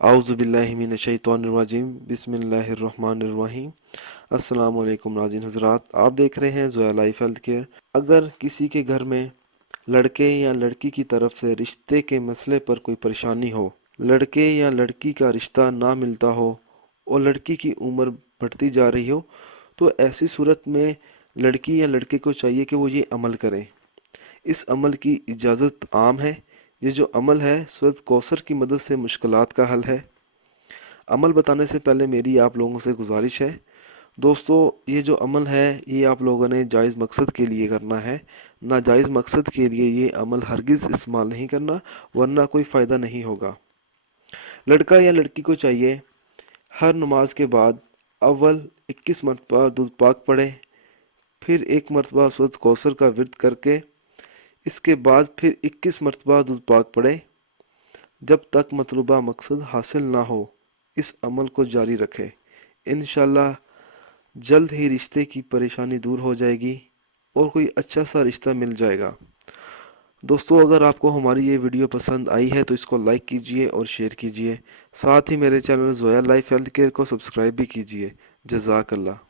اعوذ باللہ من الشیطان الرجیم بسم اللہ الرحمن الرحیم۔ السلام علیکم ناظرین حضرات، آپ دیکھ رہے ہیں زویا لائف ہیلتھ کیئر۔ اگر کسی کے گھر میں لڑکے یا لڑکی کی طرف سے رشتے کے مسئلے پر کوئی پریشانی ہو، لڑکے یا لڑکی کا رشتہ نہ ملتا ہو اور لڑکی کی عمر بڑھتی جا رہی ہو، تو ایسی صورت میں لڑکی یا لڑکے کو چاہیے کہ وہ یہ عمل کریں۔ اس عمل کی اجازت عام ہے۔ یہ جو عمل ہے سورۃ کوثر کی مدد سے مشکلات کا حل ہے۔ عمل بتانے سے پہلے میری آپ لوگوں سے گزارش ہے دوستو، یہ جو عمل ہے یہ آپ لوگوں نے جائز مقصد کے لیے کرنا ہے، ناجائز مقصد کے لیے یہ عمل ہرگز استعمال نہیں کرنا، ورنہ کوئی فائدہ نہیں ہوگا۔ لڑکا یا لڑکی کو چاہیے ہر نماز کے بعد اول 21 مرتبہ درود پاک پڑھے، پھر ایک مرتبہ سورۃ کوثر کا ورد کر کے اس کے بعد پھر 21 مرتبہ درود پاک پڑھے جب تک مطلوبہ مقصد حاصل نہ ہو۔ اس عمل کو جاری رکھے، انشاءاللہ جلد ہی رشتے کی پریشانی دور ہو جائے گی اور کوئی اچھا سا رشتہ مل جائے گا۔ دوستو، اگر آپ کو ہماری یہ ویڈیو پسند آئی ہے تو اس کو لائک کیجئے اور شیئر کیجئے، ساتھ ہی میرے channel Zoya life health care کو سبسکرائب بھی کیجئے۔ جزاک اللہ۔